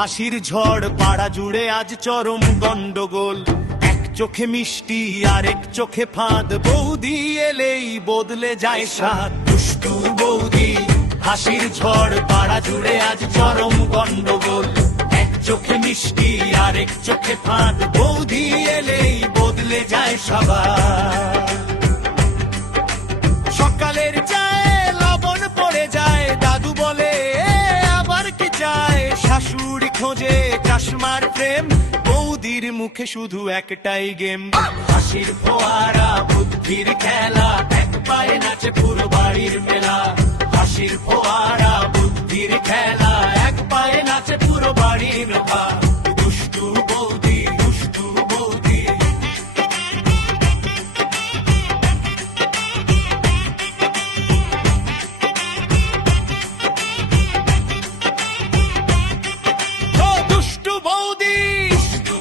হাসির ঝড় পাড়া জুড়ে আজ চরম গন্ডগোল। এক চোখে মিষ্টি আরেক চোখে ফাঁদ, বৌদি এলেই বদলে যায় স্বাদ। দুষ্টু বৌদি, হাসির ঝড় পাড়া জুড়ে আজ চরম গন্ডগোল। এক চোখে মিষ্টি আরেক চোখে ফাঁদ, বৌদি এলেই বদলে যায় সবার। সকালের চায়ে লবণ পড়ে যায়, দাদু বলে আবার কি চায়। শাশুড়ি খোঁজে চশমার ফ্রেম, বৌদির মুখে শুধু একটাই গেম। হাসির ফোয়ারা বুদ্ধির খেলা, এক পায়ে নাচে পুরো বাড়ির মেলা। হাসির ফোয়ারা বুদ্ধির খেলা, এক পায়ে নাচে পুরো বাড়ির মেলা। দুষ্টু বৌদি, দুষ্টু বৌদি। দুষ্টু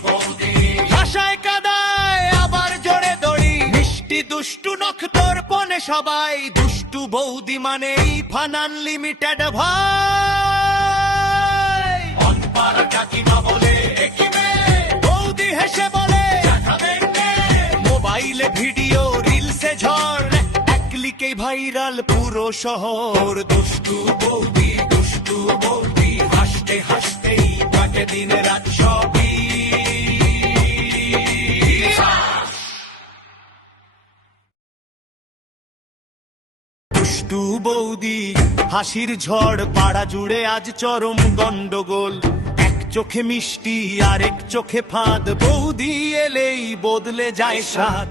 বৌদি, ভাষায় কাদায় আবার জোরে দড়ি। মিষ্টি দুষ্টু নখ তোর পনে সবাই, দুষ্টু বৌদি মানেই ফান আনলিমিটেড ভাই। অনপাড়া ডাকি না বলে বৌদি হেসে বলে মোবাইলে ভিডিও রিলসে ঝড়, এক ক্লিকেই ভাইরাল পুরো শহর। দুষ্টু বৌদি, দুষ্টু বৌদি, হাসতে হাসতেই কাটে দিন রাত সবই। দুষ্টু বৌদি, হাসির ঝড় পাড়া জুড়ে আজ চরম গন্ডগোল। এক চোখে মিষ্টি আরেক চোখে ফাঁদ, বৌদি এলেই বদলে যায় স্বাদ।